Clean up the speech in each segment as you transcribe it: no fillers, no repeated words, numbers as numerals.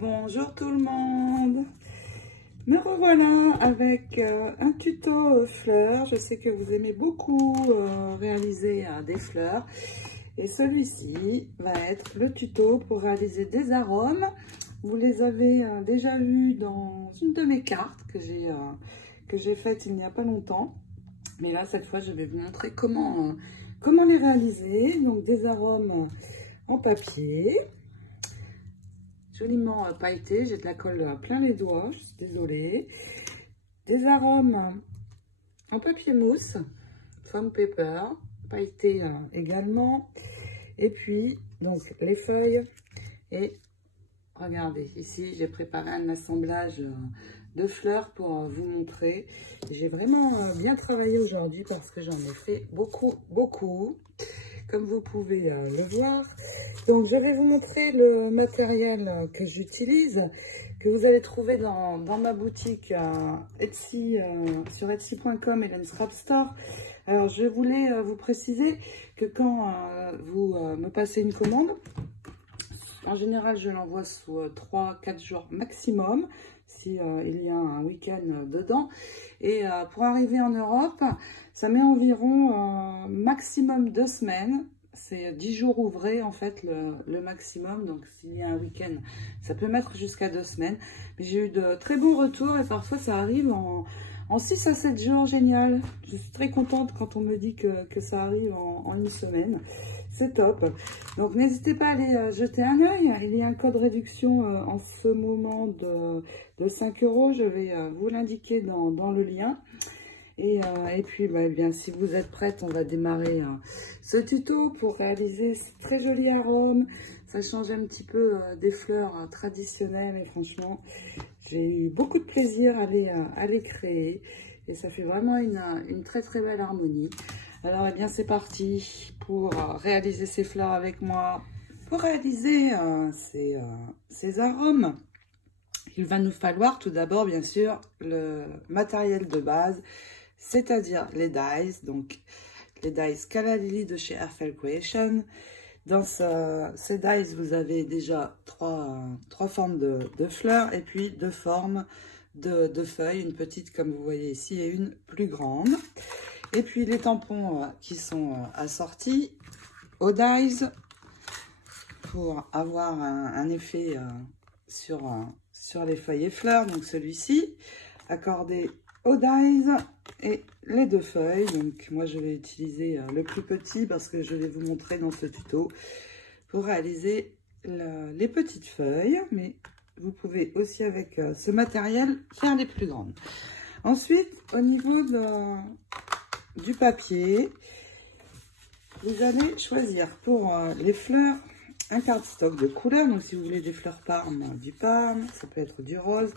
Bonjour tout le monde, me revoilà avec un tuto fleurs. Je sais que vous aimez beaucoup réaliser des fleurs et celui-ci va être le tuto pour réaliser des arômes. Vous les avez déjà vus dans une de mes cartes que j'ai faite il n'y a pas longtemps, mais là cette fois je vais vous montrer comment les réaliser. Donc des arômes en papier joliment pailleté, j'ai de la colle plein les doigts, je suis désolée. Des arômes en papier mousse, foam paper, pailleté également. Et puis, donc, les feuilles. Et regardez, ici, j'ai préparé un assemblage de fleurs pour vous montrer. J'ai vraiment bien travaillé aujourd'hui parce que j'en ai fait beaucoup. Comme vous pouvez le voir. Donc, je vais vous montrer le matériel que j'utilise, que vous allez trouver dans ma boutique Etsy, sur etsy.com et Scrap Store. Alors, je voulais vous préciser que quand vous me passez une commande, en général, je l'envoie sous 3-4 jours maximum, si il y a un week-end dedans. Et pour arriver en Europe, ça met environ maximum 2 semaines. C'est 10 jours ouvrés en fait le maximum. Donc s'il y a un week-end, ça peut mettre jusqu'à 2 semaines. Mais j'ai eu de très bons retours et parfois ça arrive en 6 à 7 jours. Génial. Je suis très contente quand on me dit que ça arrive en une semaine. C'est top. Donc n'hésitez pas à aller jeter un œil. Il y a un code réduction en ce moment de 5 €. Je vais vous l'indiquer dans le lien. Et puis, eh bien, si vous êtes prête, on va démarrer ce tuto pour réaliser ce très joli arôme. Ça change un petit peu des fleurs traditionnelles et franchement, j'ai eu beaucoup de plaisir à les créer. Et ça fait vraiment une très belle harmonie. Alors, eh bien, c'est parti pour réaliser ces fleurs avec moi. Pour réaliser ces arômes, il va nous falloir tout d'abord, bien sûr, le matériel de base, c'est-à-dire les dies, donc les dies Calla Lily de chez Airfel Creation. Dans ces dies, vous avez déjà trois formes de fleurs et puis 2 formes de feuilles, une petite comme vous voyez ici et une plus grande. Et puis les tampons qui sont assortis aux dies pour avoir un effet sur les feuilles et fleurs. Donc celui-ci, accordé aux dies et les 2 feuilles. Donc moi je vais utiliser le plus petit parce que je vais vous montrer dans ce tuto pour réaliser les petites feuilles, mais vous pouvez aussi avec ce matériel faire les plus grandes. Ensuite, au niveau du papier, vous allez choisir pour les fleurs un cardstock de couleur. Donc si vous voulez des fleurs parmes, du parme, ça peut être du rose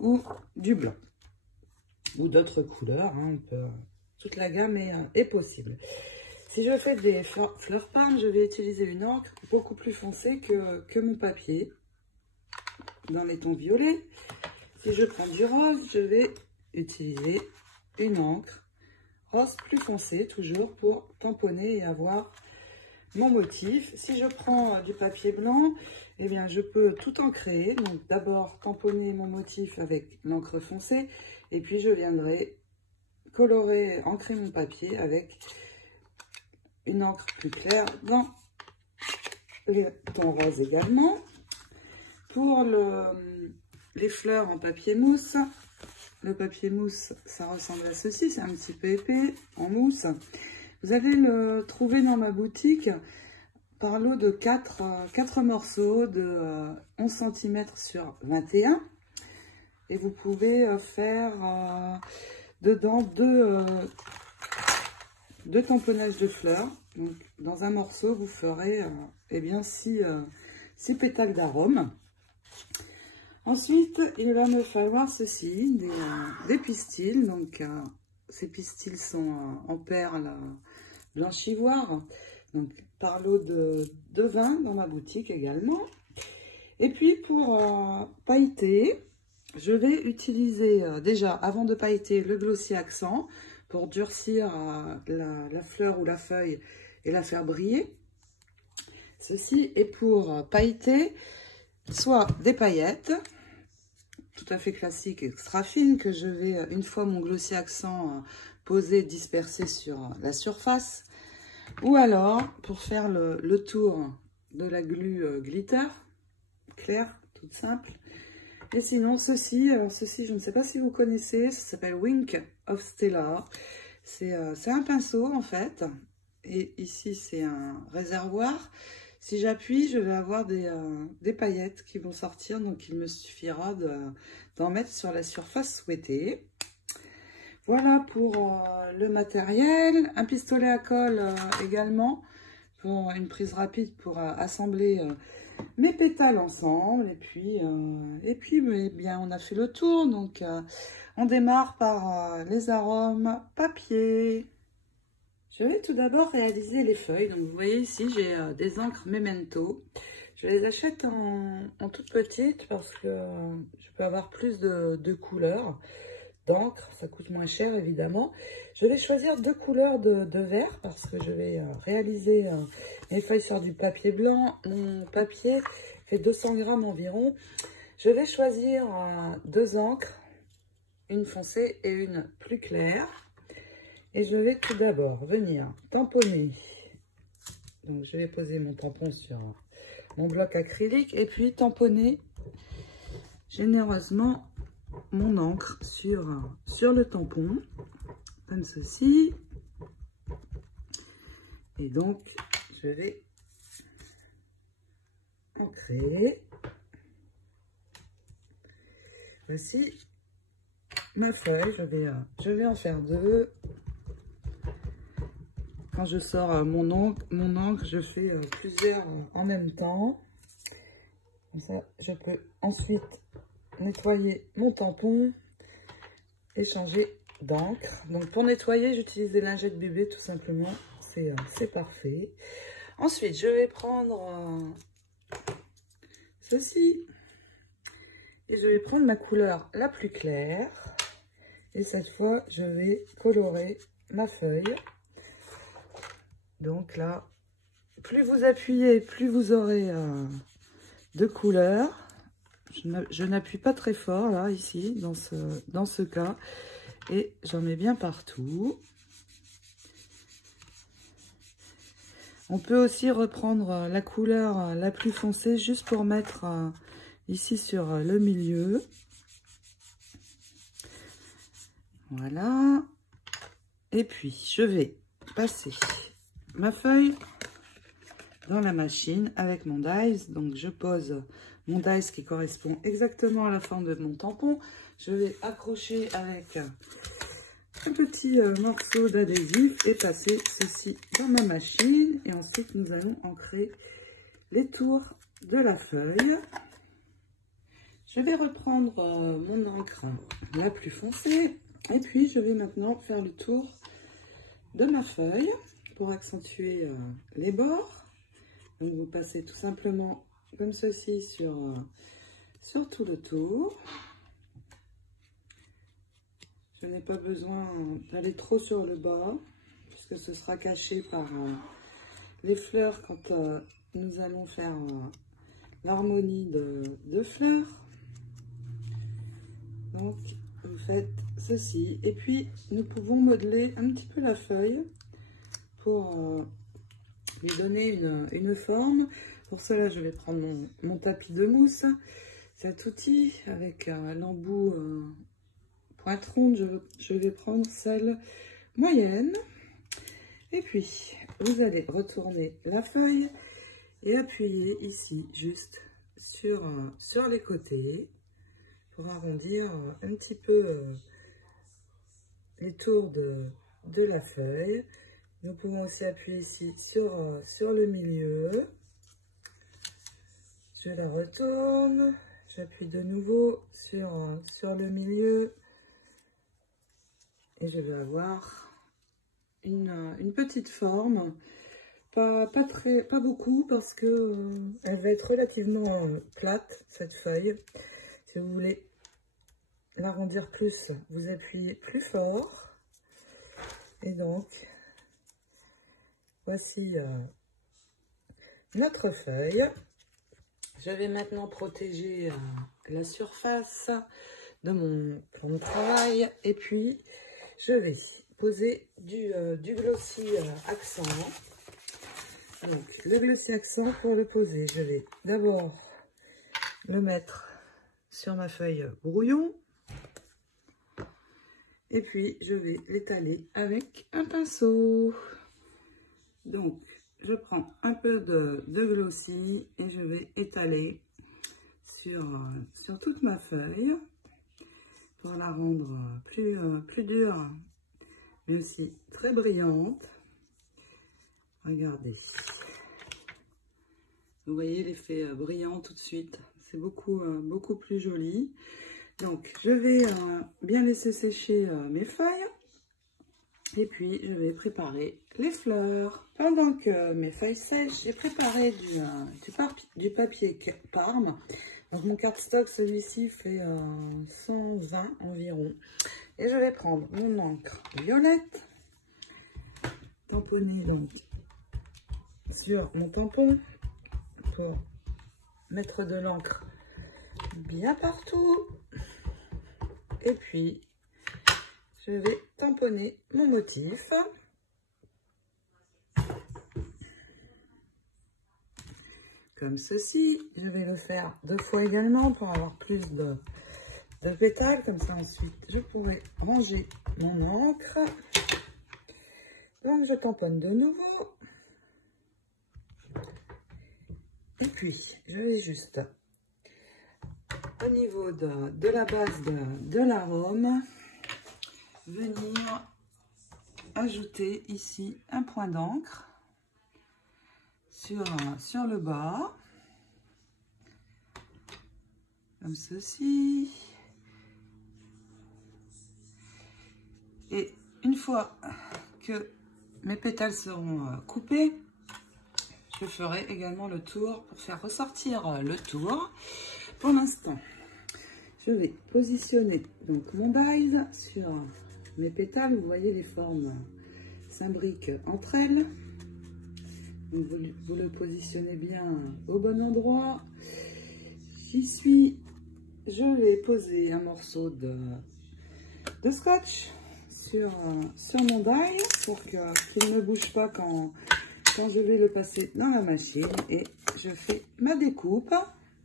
ou du blanc ou d'autres couleurs, hein, toute la gamme est possible. Si je fais des fleurs parmes, je vais utiliser une encre beaucoup plus foncée que mon papier dans les tons violets. Si je prends du rose, je vais utiliser une encre rose plus foncée, toujours pour tamponner et avoir mon motif. Si je prends du papier blanc, eh bien je peux tout encrer. Donc d'abord tamponner mon motif avec l'encre foncée et puis je viendrai colorer, ancrer mon papier avec une encre plus claire dans les tons roses également. Pour les fleurs en papier mousse, le papier mousse, ça ressemble à ceci, c'est un petit peu épais, en mousse. Vous allez le trouver dans ma boutique par lot de 4 morceaux de 11 cm sur 21. Et vous pouvez faire dedans deux tamponnages de fleurs. Donc, dans un morceau, vous ferez eh bien 6 pétales d'arôme. Ensuite, il va me falloir ceci, des pistils. Donc, ces pistils sont en perles blanches ivoire. Donc, par lot de 20 dans ma boutique également. Et puis, pour pailleter, je vais utiliser déjà, avant de pailleter, le Glossy Accent pour durcir la fleur ou la feuille et la faire briller. Ceci est pour pailleter soit des paillettes, tout à fait classiques, extra fines, que je vais, une fois mon glossy accent posé, disperser sur la surface. Ou alors, pour faire le tour de la glu glitter, claire, toute simple. Et sinon, ceci, alors ceci, je ne sais pas si vous connaissez, ça s'appelle Wink of Stella. C'est un pinceau, en fait. Et ici, c'est un réservoir. Si j'appuie, je vais avoir des paillettes qui vont sortir. Donc, il me suffira d'en mettre sur la surface souhaitée. Voilà pour le matériel. Un pistolet à colle également. Pour une prise rapide pour assembler mes pétales ensemble. Et puis eh bien, on a fait le tour. Donc, on démarre par les arômes papier. Je vais tout d'abord réaliser les feuilles. Donc, vous voyez ici, j'ai des encres Memento. Je les achète en toutes petites parce que je peux avoir plus de couleurs d'encre. Ça coûte moins cher, évidemment. Je vais choisir 2 couleurs de vert parce que je vais réaliser mes feuilles sur du papier blanc. Mon papier fait 200 grammes environ. Je vais choisir 2 encres, une foncée et une plus claire. Et je vais tout d'abord venir tamponner. Donc, je vais poser mon tampon sur mon bloc acrylique et puis tamponner généreusement mon encre sur le tampon, comme ceci. Et donc, je vais ancrer. Voici ma feuille. Je vais en faire 2. Quand je sors mon encre, je fais plusieurs en même temps. Comme ça, je peux ensuite nettoyer mon tampon et changer d'encre. Donc, pour nettoyer, j'utilise des lingettes bébé, tout simplement. C'est parfait. Ensuite, je vais prendre ceci. Et je vais prendre ma couleur la plus claire. Et cette fois, je vais colorer ma feuille. Donc là, plus vous appuyez, plus vous aurez de couleurs. Je n'appuie pas très fort là, ici, dans ce cas. Et j'en mets bien partout. On peut aussi reprendre la couleur la plus foncée juste pour mettre ici sur le milieu. Voilà. Et puis, je vais passer ma feuille dans la machine avec mon dies. Donc, je pose mon dies qui correspond exactement à la forme de mon tampon. Je vais accrocher avec un petit morceau d'adhésif et passer ceci dans ma machine. Et ensuite, nous allons ancrer les tours de la feuille. Je vais reprendre mon encre la plus foncée. Et puis, je vais maintenant faire le tour de ma feuille pour accentuer les bords. Donc, vous passez tout simplement comme ceci sur tout le tour. Je n'ai pas besoin d'aller trop sur le bas, puisque ce sera caché par les fleurs quand nous allons faire l'harmonie de fleurs. Donc, vous faites ceci. Et puis, nous pouvons modeler un petit peu la feuille pour lui donner une forme. Pour cela, je vais prendre mon tapis de mousse. Cet outil avec l'embout pointe ronde, je vais prendre celle moyenne. Et puis, vous allez retourner la feuille et appuyer ici, juste sur les côtés, pour arrondir un petit peu les tours de la feuille. Nous pouvons aussi appuyer ici sur le milieu. Je la retourne, j'appuie de nouveau sur le milieu et je vais avoir une petite forme. Pas beaucoup parce que elle va être relativement plate, cette feuille. Si vous voulez l'arrondir plus, vous appuyez plus fort. Et donc, voici notre feuille. je vais maintenant protéger la surface de mon plan de travail. Et puis, je vais poser du glossy accent. Donc, le glossy accent, pour le poser, je vais d'abord le mettre sur ma feuille brouillon. Et puis, je vais l'étaler avec un pinceau. Donc, je prends un peu de glossy et je vais étaler sur toute ma feuille pour la rendre plus dure, mais aussi très brillante. Regardez. Vous voyez l'effet brillant tout de suite. C'est beaucoup plus joli. Donc, je vais bien laisser sécher mes feuilles. Et puis, je vais préparer les fleurs. Pendant que mes feuilles sèchent, j'ai préparé du papier Parme. Donc, mon cardstock, celui-ci fait 120 environ. Et je vais prendre mon encre violette, tamponner donc sur mon tampon pour mettre de l'encre bien partout. Et puis, je vais tamponner mon motif. Comme ceci. Je vais le faire 2 fois également pour avoir plus de pétales. Comme ça, ensuite, je pourrai ranger mon encre. Donc, je tamponne de nouveau. Et puis, je vais juste, au niveau de la base de l'arôme, venir ajouter ici un point d'encre sur le bas, comme ceci. Et une fois que mes pétales seront coupés, je ferai également le tour pour faire ressortir le tour. Pour l'instant, je vais positionner donc mon dies sur mes pétales. Vous voyez, les formes s'imbriquent entre elles. Donc vous le positionnez bien au bon endroit. J'y suis. Je vais poser un morceau de scotch sur mon die pour qu'il ne bouge pas quand je vais le passer dans la machine. Et je fais ma découpe.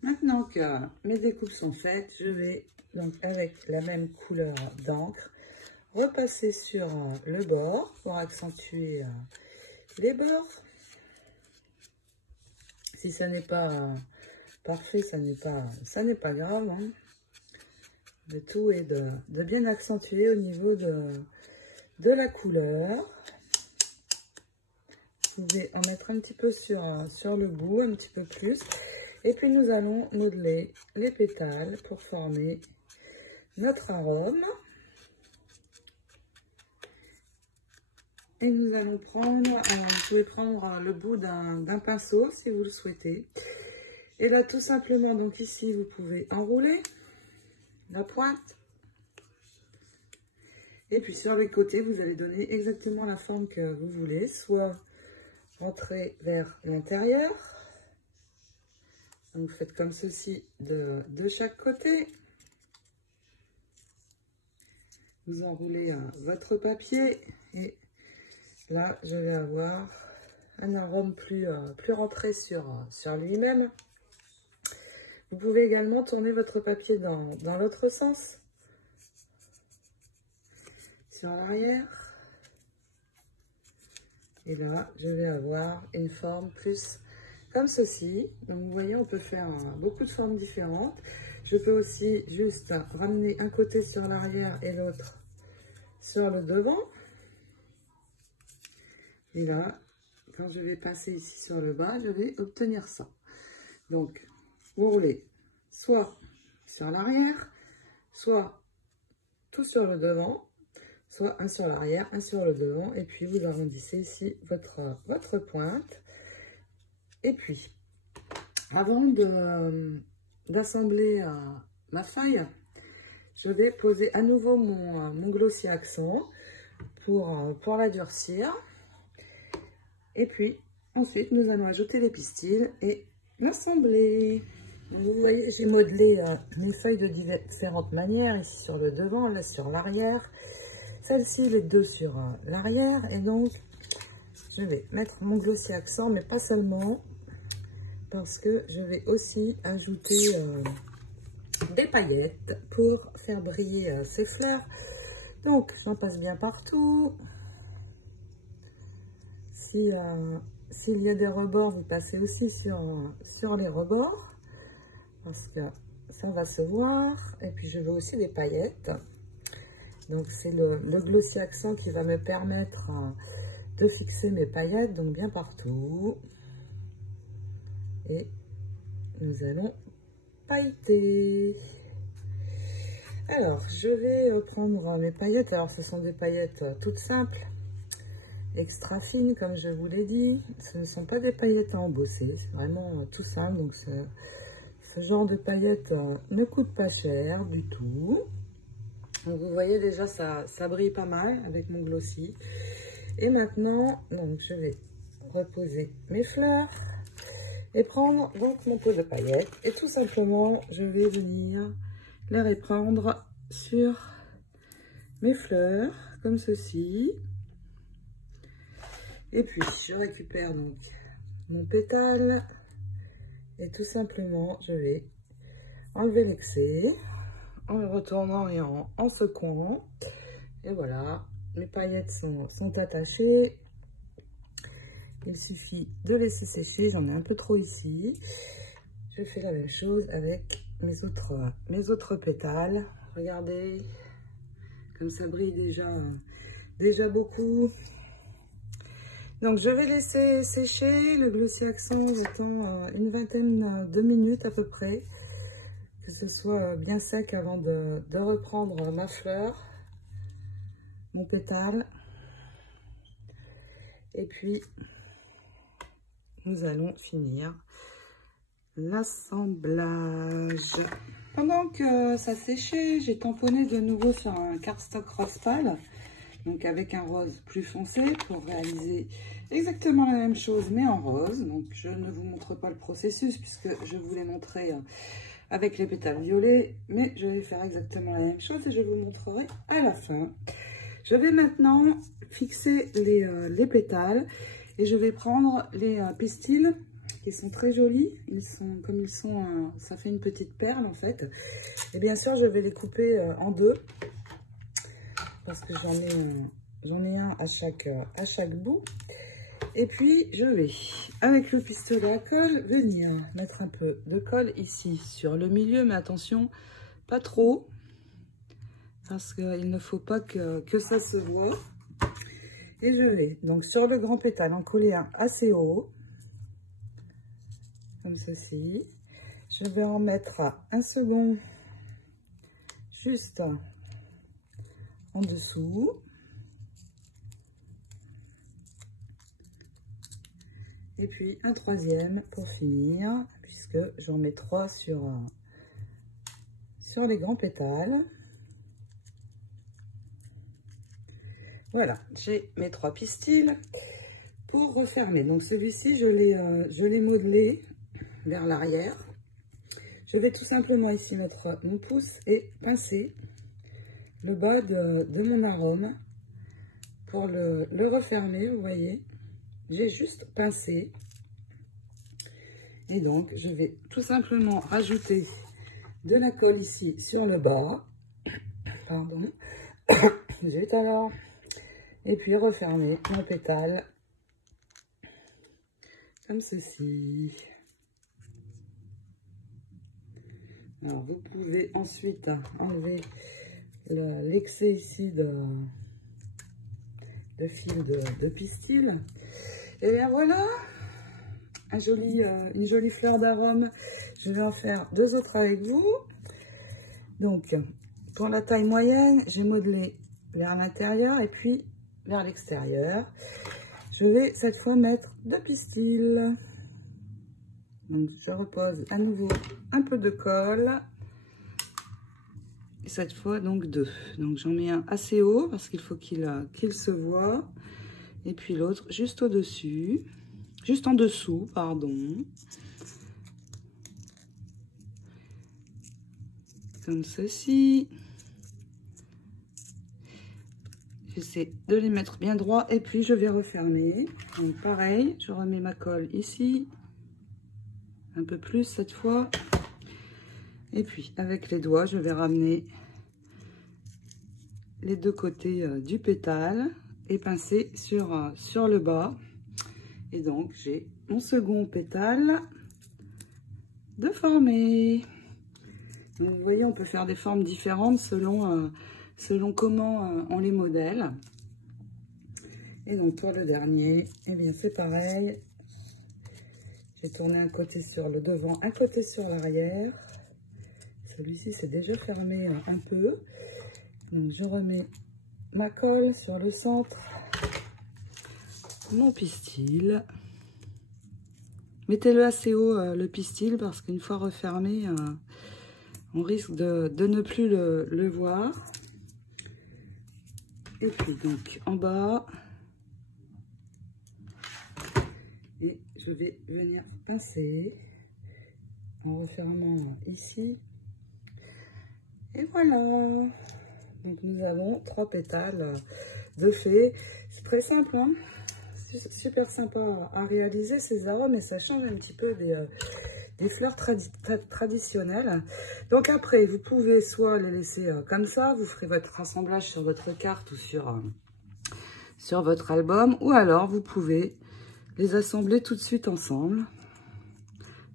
Maintenant que mes découpes sont faites, je vais donc avec la même couleur d'encre repasser sur le bord pour accentuer les bords. Si ça n'est pas parfait, ça n'est pas grave, hein. Le tout est de bien accentuer au niveau de la couleur. Vous pouvez en mettre un petit peu sur le bout, un petit peu plus. Et puis nous allons modeler les pétales pour former notre arôme. Et nous allons prendre, vous pouvez prendre le bout d'un pinceau si vous le souhaitez. Et là, tout simplement, donc ici, vous pouvez enrouler la pointe. Et puis sur les côtés, vous allez donner exactement la forme que vous voulez, soit rentrer vers l'intérieur. Vous faites comme ceci de chaque côté. Vous enroulez votre papier et là, je vais avoir un arôme plus rentré sur lui-même. Vous pouvez également tourner votre papier dans l'autre sens, sur l'arrière. Et là, je vais avoir une forme plus comme ceci. Donc, vous voyez, on peut faire beaucoup de formes différentes. Je peux aussi juste ramener un côté sur l'arrière et l'autre sur le devant. Et là, quand je vais passer ici sur le bas, je vais obtenir ça. Donc, vous roulez soit sur l'arrière, soit tout sur le devant, soit un sur l'arrière, un sur le devant, et puis vous arrondissez ici votre pointe. Et puis, avant d'assembler ma feuille, je vais poser à nouveau mon glossy accent pour la durcir. Et puis, ensuite, nous allons ajouter les pistils et l'assembler. Vous voyez, j'ai modelé mes feuilles de différentes manières, ici sur le devant, là sur l'arrière. Celle-ci, les deux sur l'arrière. Et donc, je vais mettre mon glossy accent, mais pas seulement, parce que je vais aussi ajouter des paillettes pour faire briller ces fleurs. Donc, j'en passe bien partout. S'il y a des rebords, vous passez aussi sur les rebords, parce que ça va se voir. Et puis, je veux aussi des paillettes. Donc, c'est le glossy accent qui va me permettre de fixer mes paillettes, donc bien partout. Et nous allons pailleter. Alors, je vais prendre mes paillettes. Alors, ce sont des paillettes toutes simples, extra fines, comme je vous l'ai dit. Ce ne sont pas des paillettes à embosser, c'est vraiment tout simple. Donc, ce genre de paillettes ne coûte pas cher du tout. Donc, vous voyez déjà, ça brille pas mal avec mon glossy. Et maintenant, donc, je vais reposer mes fleurs et prendre donc mon pot de paillettes. Et tout simplement, je vais venir les reprendre sur mes fleurs, comme ceci. Et puis, je récupère donc mon pétale. Et tout simplement, je vais enlever l'excès en le retournant et en secouant. Et voilà, mes paillettes sont attachées. Il suffit de laisser sécher. J'en ai un peu trop ici. Je fais la même chose avec mes autres pétales. Regardez, comme ça brille déjà beaucoup. Donc, je vais laisser sécher le glossy accent. J'attends une vingtaine de minutes à peu près, que ce soit bien sec avant de reprendre ma fleur, mon pétale. Et puis, nous allons finir l'assemblage. Pendant que ça séchait, j'ai tamponné de nouveau sur un cardstock rose pâle, donc avec un rose plus foncé, pour réaliser exactement la même chose mais en rose. Donc je ne vous montre pas le processus puisque je vous l'ai montré avec les pétales violets, mais je vais faire exactement la même chose et je vous montrerai à la fin. Je vais maintenant fixer les pétales et je vais prendre les pistils qui sont très jolis. Comme ils sont, ça fait une petite perle en fait. Et bien sûr, je vais les couper en deux parce que j'en ai un à chaque bout. Et puis, je vais, avec le pistolet à colle, venir mettre un peu de colle ici sur le milieu, mais attention, pas trop, parce qu'il ne faut pas que ça se voit. Et je vais, donc, sur le grand pétale, en coller un assez haut, comme ceci. Je vais en mettre un second juste en dessous. Et puis un troisième pour finir, puisque j'en mets 3 sur les grands pétales. Voilà, j'ai mes 3 pistils pour refermer. Donc celui-ci, je l'ai modelé vers l'arrière. Je vais tout simplement ici mettre mon pouce et pincer le bas de mon arôme pour le refermer, vous voyez. J'ai juste pincé. Et donc, je vais tout simplement rajouter de la colle ici sur le bas. Pardon. Zut alors. Et puis refermer mon pétale comme ceci. Alors, vous pouvez ensuite enlever l'excès ici de fil de pistil. Et bien voilà, une jolie fleur d'arôme. Je vais en faire 2 autres avec vous. Donc, pour la taille moyenne, j'ai modelé vers l'intérieur et puis vers l'extérieur. Je vais cette fois mettre 2 pistils. Donc, je repose à nouveau un peu de colle. Et cette fois, donc 2. Donc, j'en mets un assez haut parce qu'il faut qu'il se voit. Et puis l'autre juste au-dessus. Juste en dessous, pardon. comme ceci. J'essaie de les mettre bien droits et puis je vais refermer. Donc pareil, je remets ma colle ici, un peu plus cette fois. Et puis avec les doigts, je vais ramener les deux côtés du pétale et pincer sur le bas. Et donc j'ai mon second pétale de former. Donc, vous voyez, on peut faire des formes différentes selon comment on les modèle. Et donc pour le dernier, eh bien c'est pareil. J'ai tourné un côté sur le devant, un côté sur l'arrière. Celui-ci c'est déjà fermé un peu. Donc je remets ma colle sur le centre, mon pistil. Mettez-le assez haut le pistil parce qu'une fois refermé, on risque de ne plus le voir. Et puis donc en bas, et je vais venir pincer en refermant ici. Et voilà. Donc nous avons 3 pétales de fée. C'est très simple, hein, super sympa à réaliser ces arômes et ça change un petit peu des fleurs traditionnelles. Donc après, vous pouvez soit les laisser comme ça, vous ferez votre assemblage sur votre carte ou sur votre album, ou alors vous pouvez les assembler tout de suite ensemble.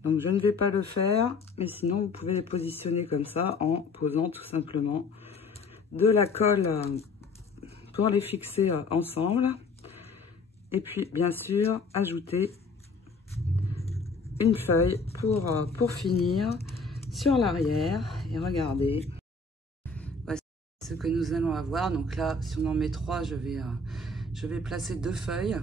Donc je ne vais pas le faire, mais sinon vous pouvez les positionner comme ça en posant tout simplement de la colle pour les fixer ensemble. Et puis bien sûr ajouter une feuille pour finir sur l'arrière. Et regardez, voici ce que nous allons avoir. Donc là, si on en met 3, je vais placer 2 feuilles.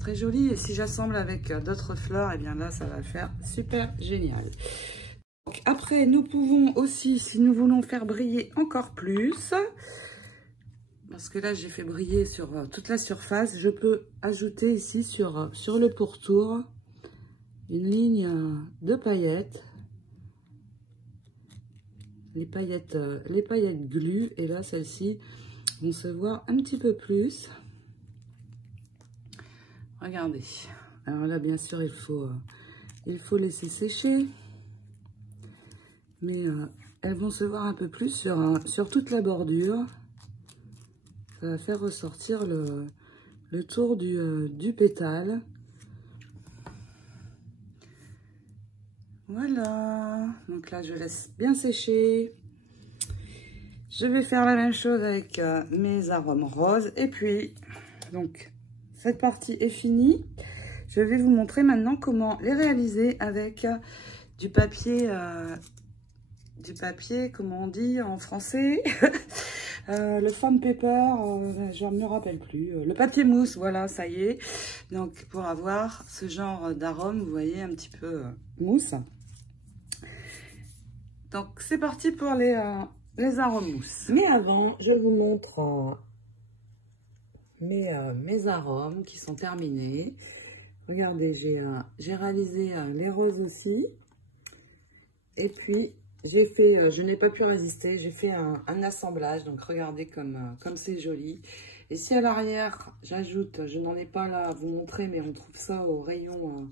Très joli. Et si j'assemble avec d'autres fleurs, et bien là, ça va faire super génial. Donc, après, nous pouvons aussi, si nous voulons faire briller encore plus, parce que là, j'ai fait briller sur toute la surface, je peux ajouter ici sur le pourtour une ligne de paillettes. Les paillettes glu. Et là, celles-ci vont se voir un petit peu plus. Regardez. Alors là, bien sûr, il faut laisser sécher. Mais elles vont se voir un peu plus sur toute la bordure. Ça va faire ressortir le tour du pétale. Voilà. Donc là, je laisse bien sécher. Je vais faire la même chose avec mes arômes roses. Et puis, donc, cette partie est finie. Je vais vous montrer maintenant comment les réaliser avec du papier, comment on dit en français le foam paper, je ne me rappelle plus. Le papier mousse, voilà, ça y est. Donc, pour avoir ce genre d'arôme, vous voyez, un petit peu mousse. Donc, c'est parti pour les arômes mousse. Mais avant, je vous montre mes arômes qui sont terminés. Regardez, j'ai réalisé les roses aussi. Et puis, j'ai fait, je n'ai pas pu résister, j'ai fait un assemblage. Donc, regardez comme c'est joli. Et si à l'arrière, j'ajoute, je n'en ai pas là à vous montrer, mais on trouve ça au rayon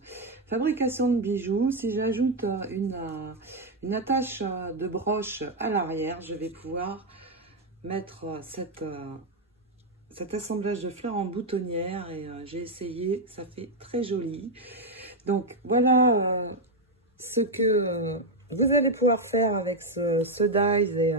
fabrication de bijoux. Si j'ajoute une attache de broche à l'arrière, je vais pouvoir mettre cet assemblage de fleurs en boutonnière. Et j'ai essayé, ça fait très joli. Donc, voilà ce que... vous allez pouvoir faire avec ce dies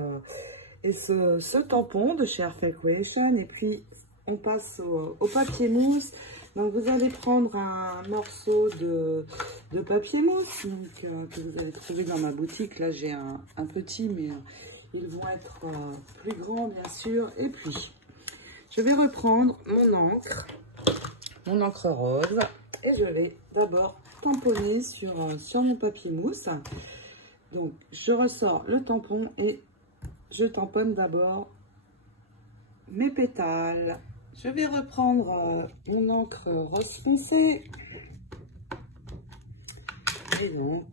et ce tampon de chez Airfel Creation. Et puis, on passe au papier mousse. Donc, vous allez prendre un morceau de papier mousse que vous allez trouver dans ma boutique. Là, j'ai un petit, mais ils vont être plus grands, bien sûr. Et puis, je vais reprendre mon encre rose. Et je vais d'abord tamponner sur mon papier mousse. Donc, je ressors le tampon et je tamponne d'abord mes pétales. Je vais reprendre mon encre rose foncé. Et donc,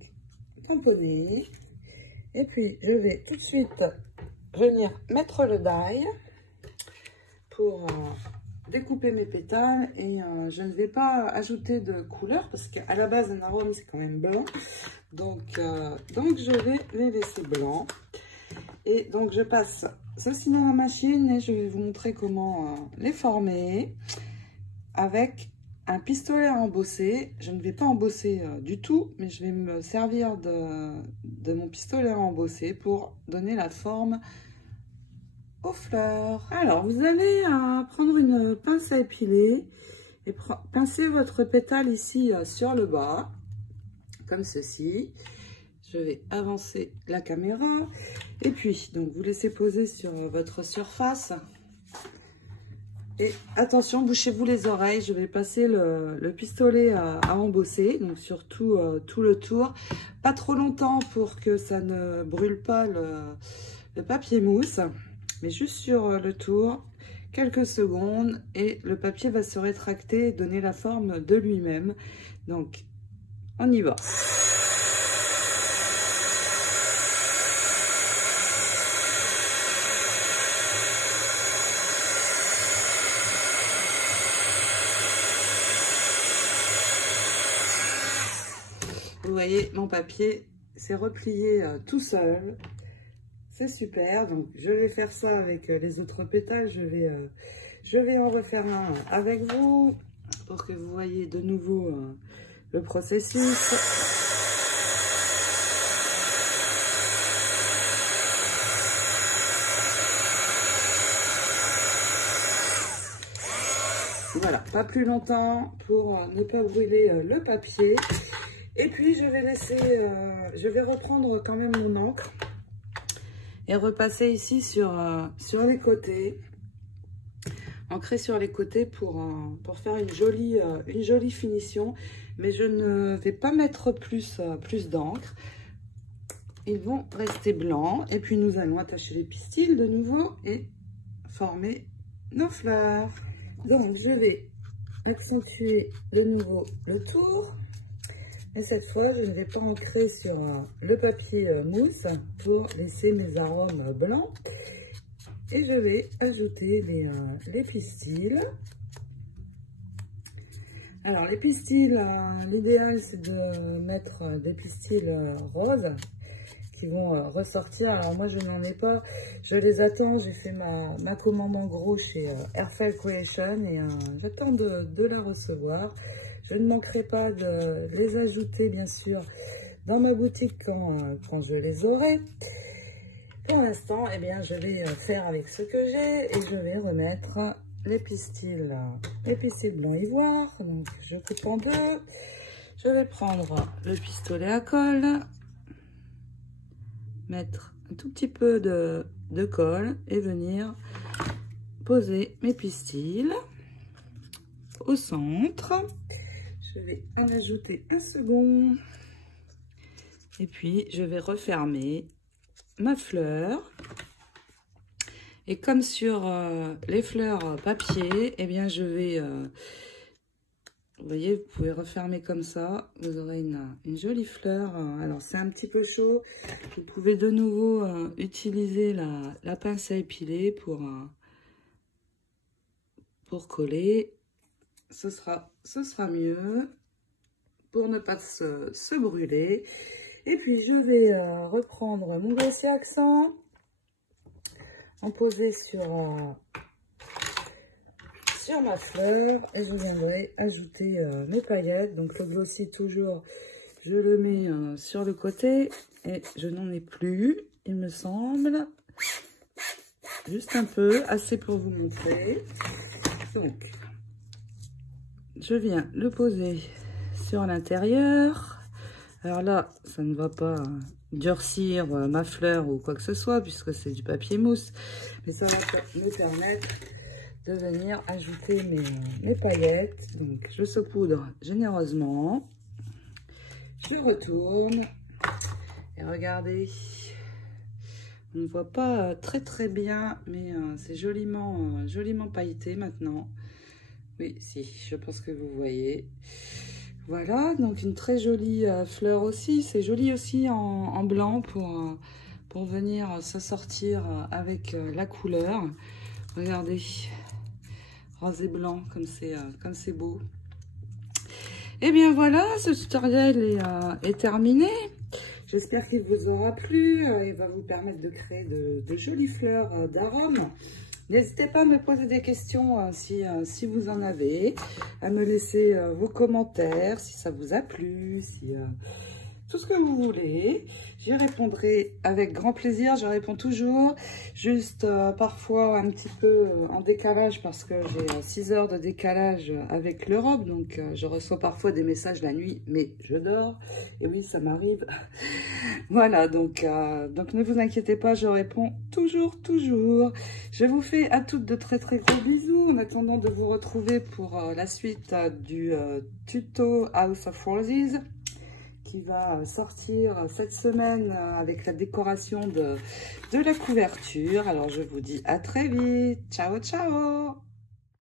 tamponner. Et puis, je vais tout de suite venir mettre le die pour découper mes pétales. Et je ne vais pas ajouter de couleur parce qu'à la base, un arôme, c'est quand même blanc. Donc, je vais les laisser blancs. Et donc, je passe ceci dans la machine et je vais vous montrer comment les former avec un pistolet à embosser. Je ne vais pas embosser du tout, mais je vais me servir de mon pistolet à embosser pour donner la forme aux fleurs. Alors, vous allez prendre une pince à épiler et pincer votre pétale ici sur le bas, comme ceci. Je vais avancer la caméra et puis, donc, vous laissez poser sur votre surface. Et attention, bouchez-vous les oreilles, je vais passer le pistolet à embosser, donc sur tout le tour. Pas trop longtemps pour que ça ne brûle pas le papier mousse, mais juste sur le tour, quelques secondes, et le papier va se rétracter et donner la forme de lui-même. Donc, on y va. Vous voyez, mon papier s'est replié tout seul. C'est super. Donc, je vais faire ça avec les autres pétales. Je vais en refaire un avec vous pour que vous voyez de nouveau le processus. Voilà, pas plus longtemps pour ne pas brûler le papier. Et puis, je vais reprendre quand même mon encre et repasser ici sur les côtés. Ancrer sur les côtés pour faire une jolie finition. Mais je ne vais pas mettre plus d'encre. Ils vont rester blancs. Et puis, nous allons attacher les pistils de nouveau et former nos fleurs. Donc, je vais accentuer de nouveau le tour. Et cette fois, je ne vais pas ancrer sur le papier mousse pour laisser mes arômes blancs. Et je vais ajouter les pistils. Alors, les pistils, l'idéal, c'est de mettre des pistils roses qui vont ressortir. Alors, moi, je n'en ai pas. Je les attends. J'ai fait ma commande en gros chez Airfell Creation et j'attends de la recevoir. Je ne manquerai pas de les ajouter, bien sûr, dans ma boutique quand je les aurai. Pour l'instant, eh bien, je vais faire avec ce que j'ai et je vais remettre les pistils blanc ivoire. Donc, je coupe en deux. Je vais prendre le pistolet à colle, mettre un tout petit peu de colle et venir poser mes pistils au centre. Je vais en ajouter un second. Et puis, je vais refermer ma fleur. Et comme sur les fleurs papier, eh bien, je vais... vous voyez, vous pouvez refermer comme ça. Vous aurez une jolie fleur. Alors, c'est un petit peu chaud. Vous pouvez de nouveau utiliser la pince à épiler pour coller. Ce sera mieux pour ne pas se brûler. Et puis, je vais reprendre mon glossier accent, en poser sur ma fleur et je viendrai ajouter mes paillettes. Donc, le glossier, toujours, je le mets sur le côté et je n'en ai plus, il me semble. Juste un peu, assez pour vous montrer. Donc, je viens le poser sur l'intérieur. Alors là, ça ne va pas durcir ma fleur ou quoi que ce soit, puisque c'est du papier mousse. Mais ça va me permettre de venir ajouter mes paillettes. Donc, je saupoudre généreusement. Je retourne. Et regardez, on ne voit pas très bien, mais c'est joliment pailleté maintenant. Oui, si, je pense que vous voyez. Voilà, donc une très jolie fleur aussi. C'est joli aussi en blanc pour venir s'assortir avec la couleur. Regardez, rose et blanc, comme c'est beau. Et bien voilà, ce tutoriel est terminé. J'espère qu'il vous aura plu. Il va vous permettre de créer de jolies fleurs d'arôme. N'hésitez pas à me poser des questions si vous en avez, à me laisser vos commentaires, si ça vous a plu, tout ce que vous voulez. J'y répondrai avec grand plaisir, je réponds toujours, juste parfois un petit peu en décalage parce que j'ai 6 heures de décalage avec l'Europe, donc je reçois parfois des messages la nuit, mais je dors, et oui, ça m'arrive. Voilà, donc ne vous inquiétez pas, je réponds toujours. Je vous fais à toutes de très gros bisous, en attendant de vous retrouver pour la suite du tuto House of Roses, qui va sortir cette semaine avec la décoration de la couverture. Alors je vous dis à très vite. Ciao, ciao!